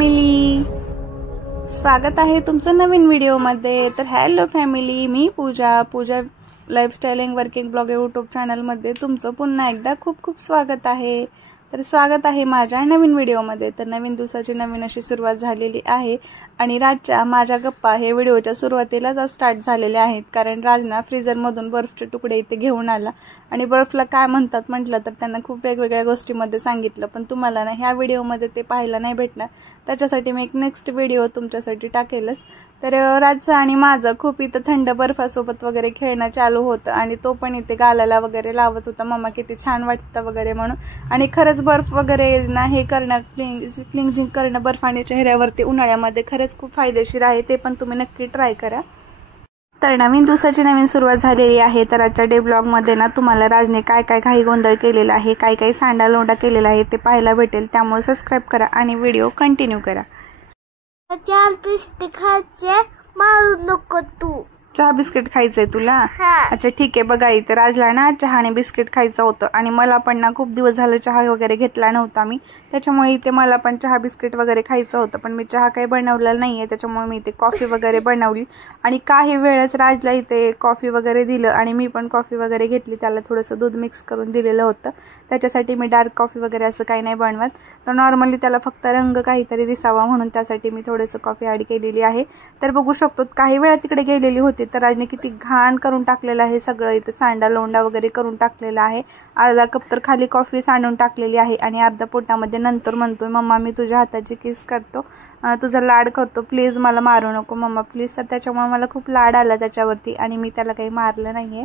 Family, स्वागत आहे तुमचं नवीन व्हिडिओमध्ये। तर हॅलो फॅमिली, मी Pooja lifestyle and working blog YouTube चॅनलमध्ये तुमचं पुन्हा एकदा खूप खूप स्वागत आहे। तर स्वागत आहे माझ्या नवीन व्हिडिओमध्ये। तर नवीन दिवसाची नवीन अशी सुरुवात झालेली आहे आणि राजच्या माझ्या गप्पा हे व्हिडिओच्या सुरुवातीलाच स्टार्ट झालेल्या आहेत, कारण राजना फ्रीजरमधून बर्फचे तुकडे इथे घेऊन आला आणि बर्फला काय म्हणतात म्हटलं तर त्यांना खूप वेगवेगळ्या गोष्टींमध्ये सांगितलं, पण तुम्हाला ना ह्या व्हिडिओमध्ये ते पाहायला नाही भेटणार, त्याच्यासाठी मी एक नेक्स्ट व्हिडिओ तुमच्यासाठी टाकेलच। तर राजचं आणि माझं खूप इथं थंड बर्फासोबत वगैरे खेळणं चालू होतं आणि तो पण इथे गालाला वगैरे लावत होता, मम्मा किती छान वाटतं वगैरे म्हणून। आणि खरंच बर्फ वगैरे ना हे करणं, क्लिंजिंग करणं बर्फाने चेहऱ्यावरती उन्हाळ्यामध्ये खरंच खूप फायदेशीर आहे, ते पण तुम्ही नक्की ट्राय करा। तर नवीन दिवसाची नवीन सुरुवात झालेली आहे। तर आजच्या डे ब्लॉगमध्ये ना तुम्हाला राजने काय काय घाई गोंधळ केलेला आहे, काय काय सांडा लोंडा केलेला आहे ते पाहायला भेटेल, त्यामुळे सबस्क्राईब करा आणि व्हिडिओ कंटिन्यू करा। चहा बिस्किट खायचे, मारू नको तू। चहा बिस्किट खायचंय तुला? अच्छा ठीक आहे। बघा इथे राजला ना चहा आणि बिस्किट खायचं होतं आणि मला पण ना खूप दिवस झाले चहा वगैरे घेतला नव्हता मी, त्याच्यामुळे इथे मला पण चहा बिस्किट वगैरे खायचं होतं, पण मी चहा काही बनवलेला नाहीये, त्याच्यामुळे मी इथे कॉफी वगैरे बनवली आणि काही वेळेस राजला इथे कॉफी वगैरे दिलं आणि मी पण कॉफी वगैरे घेतली, त्याला थोडंसं दूध मिक्स करून दिलेलं होतं। त्याच्यासाठी मी डार्क कॉफी वगैरे असं काही नाही बनवत, तर नॉर्मली त्याला फक्त रंग काहीतरी दिसावा म्हणून त्यासाठी मी थोडंसं कॉफी ॲड केलेली आहे। तर बघू शकतो काही वेळा तिकडे गेलेली होती तर राजने किती घाण करून टाकलेलं आहे, सगळं इथं सांडा लोंडा वगैरे करून टाकलेला आहे। अर्धा कप तर खाली कॉफी सांडून टाकलेली आहे आणि अर्धा पोटामध्ये नंतर म्हणतोय मम्मा मी तुझ्या हाताची किस करतो, तुझा लाड करतो, प्लीज मला मारू नको मम्मा प्लीज। तर त्याच्यामुळे मला खूप लाड आला त्याच्यावरती आणि मी त्याला काही मारलं नाहीये।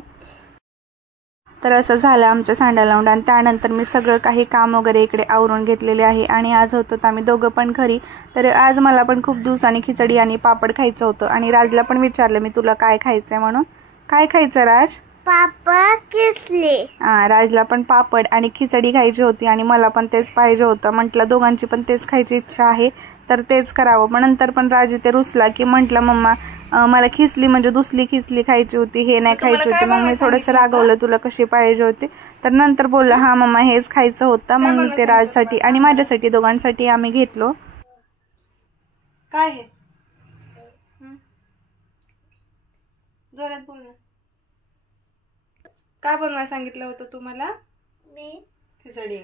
तर असं झालं आमच्या सांडा लावून आणि त्यानंतर मी सगळं काही काम वगैरे इकडे आवरून घेतलेले आहे आणि आज होतं आम्ही दोघं पण घरी। तर आज मला पण खूप दिवसांनी खिचडी आणि पापड खायचं होतं आणि राजला पण विचारलं मी तुला काय खायचंय म्हणून। काय खायचं राज? पापड खिचली। राजला पण पापड आणि खिचडी खायची होती आणि मला पण तेच पाहिजे होतं, म्हटलं दोघांची पण तेच खायची इच्छा आहे तर तेच करावं। पण नंतर पण राज इथे रुसला की म्हटलं मम्मा मला खिचली म्हणजे दुसरी खिचली खायची होती, हे नाही खायची होती। मग मी थोडंसं रागवलं तुला कशी पाहिजे होती, तर नंतर बोलला हा मम्मा हेच खायचं होतं। मग मी ते राजसाठी आणि माझ्यासाठी दोघांसाठी आम्ही घेतलो। काय हे जोरात बोल ना, काय बनवायला सांगितलं होतं तुम्हाला? खिचडी।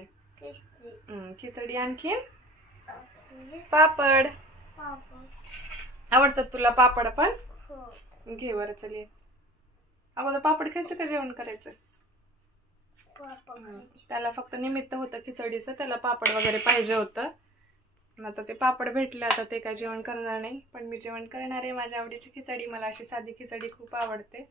खिचडी आणखी पापड। आवडतात तुला पापड? पण घे बरं चल ये। अगोदर पापड खायचं का जेवण करायचं? त्याला फक्त निमित्त होतं खिचडीचं, त्याला पापड वगैरे पाहिजे होतं। आता ते पापड भेटले, आता ते काय जेवण करणार नाही, पण मी जेवण करणार आहे माझ्या आवडीची खिचडी। मला अशी साधी खिचडी खूप आवडते,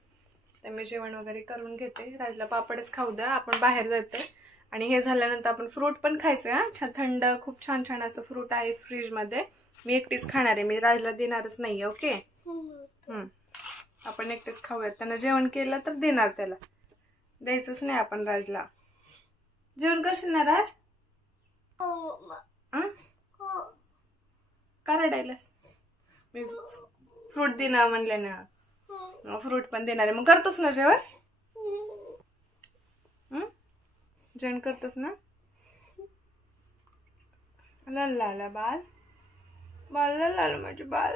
तर मी जेवण वगैरे करून घेते। राजला पापडच खाऊ द्या, आपण बाहेर जाते आणि हे झाल्यानंतर आपण फ्रूट पण खायचं। छान थंड खूप छान छान असं फ्रूट आहे फ्रीज मध्ये, मी एकटीच खाणार आहे, मी राजला देणारच नाहीये। ओके आपण एकटेच खाऊयात, त्यानं जेवण केलं तर देणार, त्याला द्यायचंच नाही आपण राजला। जेवण करशील ना राज? का रडायलास? मी फ्रूट देणार म्हणले ना, फ्रूट पण देणार आहे, मग करतोस ना जेवण? जेवण करतोस ना? लाला बाल बाल लाला माझे बाल।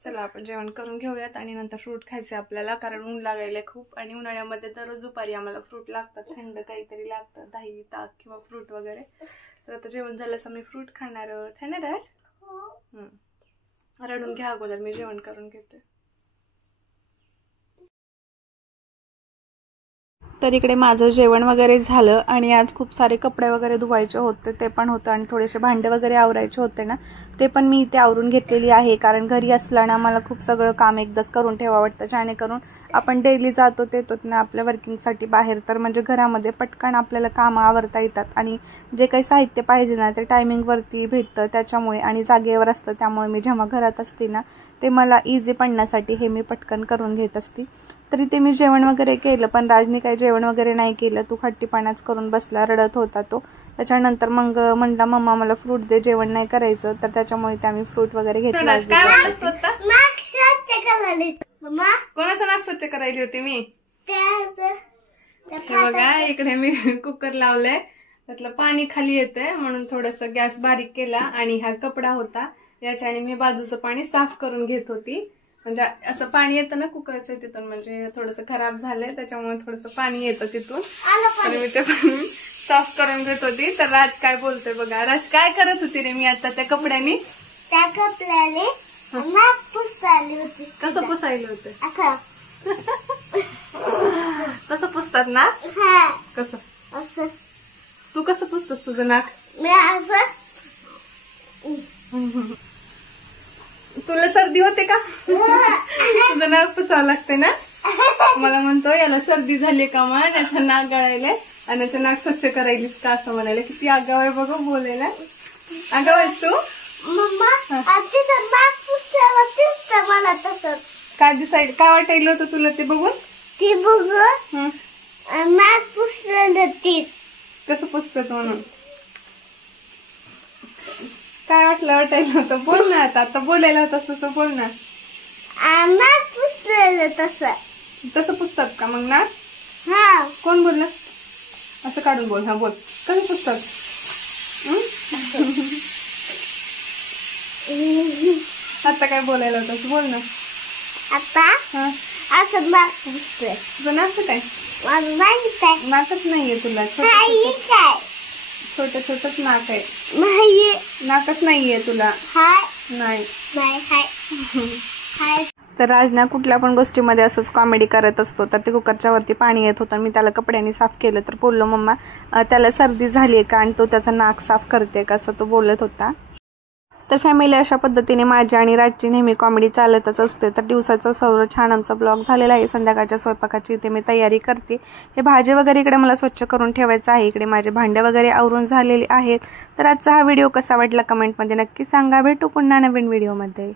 चला आपण जेवण करून घेऊयात आणि नंतर फ्रूट खायचे आपल्याला, कारण ऊन लागायला खूप आणि उन्हाळ्यामध्ये दररोज दुपारी आम्हाला फ्रूट लागतात, थंड काहीतरी लागतं, दही ताक किंवा फ्रूट वगैरे। तर आता जेवण झालंच आम्ही फ्रूट खाणार आहोत, है ना राज? रडून घ्या अगोदर, मी जेवण करून घेते। तर इकडे माझं जेवण वगैरे झालं आणि आज खूप सारे कपडे वगैरे धुवायचे होते, ते पण होतं आणि थोडेसे भांडे वगैरे आवरायचे होते ना, ते पण मी इथे आवरून घेतलेली आहे, कारण घरी असलं ना मला खूप सगळं काम एकदाच करून ठेवावं वाटतं, जेणेकरून आपण डेली जातो येतो ना आपल्या वर्किंगसाठी बाहेर, तर म्हणजे घरामध्ये पटकन आपल्याला कामं आवरता येतात आणि जे काही साहित्य पाहिजे ना ते टायमिंगवरती भेटतं त्याच्यामुळे आणि जागेवर असतं, त्यामुळे मी जेव्हा घरात असते ना ते मला इझी पडण्यासाठी हे मी पटकन करून घेत असते। तरी ते मी जेवण वगैरे केलं, पण राजने काही जेवण वगैरे नाही केलं, तू हट्टीपणाच करून बसला, रडत होता तो। त्याच्यानंतर मग म्हणला मम्मा मला फ्रूट दे, जेवण नाही करायचं, तर त्याच्यामुळे आम्ही फ्रूट वगैरे घेतला। कोणाचं नाक स्वच्छ करायली होती मी? बघा इकडे मी कुकर लावलंय त्यातलं पाणी खाली येतंय म्हणून थोडस गॅस बारीक केला आणि हा कपडा होता याच्याने मी बाजूचं पाणी साफ करून घेत होती. म्हणजे असं पाणी येतं ना कुकरच्या तिथून, म्हणजे थोडंसं खराब झालंय त्याच्यामुळे थोडंसं पाणी येतं तिथून आणि मी ते पाणी साफ करून घेत होती. तर राज काय बोलतोय बघा. राज काय करत होती रे मी आता त्या कपड्याने? त्या कपड्याने नाक पुसायला होती. कसं पुसायला होतं? असं कसं पुसतात नाक? हा कसं? असं. तू कसं पुसतोस तुझं नाक? मी असं. तुला सर्दी होते का? तुझं नाक पुसावं लागते ना? मला म्हणतो याला सर्दी झाली का मग, याचं नाक गळायलंय आणि याचं नाक स्वच्छ करायलीस का असं म्हणायला. किती आगाव आहे बघ बोलायला. आगाव आहेस तू? मम्मा तिचं नाक पुसायला दिसतं मला तसंच. काय दिसायला काय वाटायला होतं तुला ते बघून? ती बघून नाक पुसलेलं तीच. कसं पुसतात म्हणून काय वाटायला होतं? बोल ना आता बोलायला होतं तसं बोल ना. नाक पुसलेलं तसं पुसतात का मग नाक? हा. कोण बोललं? असं काढून बोल. हा बोल. कसं पुसतात? आता काय बोलायला होतं बोल ना. आता असं नाक पुसतोय. तुझं नाक काय? माझं नाक काय? नाकच नाहीये तुला. नाही काय? छोटं छोटंच नाक आहे. नाही नाकच नाहीये तुला. हाय नाही. नाही हाय हाय. तर राजना कुठल्या पण गोष्टीमध्ये असंच कॉमेडी करत असतो. तर ते कुकरच्या वरती पाणी येत होतं, मी त्याला कपड्याने साफ केलं तर बोललो मम्मा त्याला सर्दी झाली आहे का आणि तो त्याचं नाक साफ करते का असं तो बोलत होता. तर फॅमिली अशा पद्धतीने माझी आणि राजची नेहमी कॉमेडी चालतच असते. तर दिवसाचा सर्व छान आमचा ब्लॉग झालेला आहे. संध्याकाळच्या स्वयंपाकाची इथे मी तयारी करते. हे भाजी वगैरे इकडे मला स्वच्छ करून ठेवायचं आहे. इकडे माझे भांडे वगैरे आवरून झालेले आहेत. तर आजचा हा व्हिडिओ कसा वाटला कमेंटमध्ये नक्की सांगा. भेटू पुन्हा नवीन व्हिडिओमध्ये.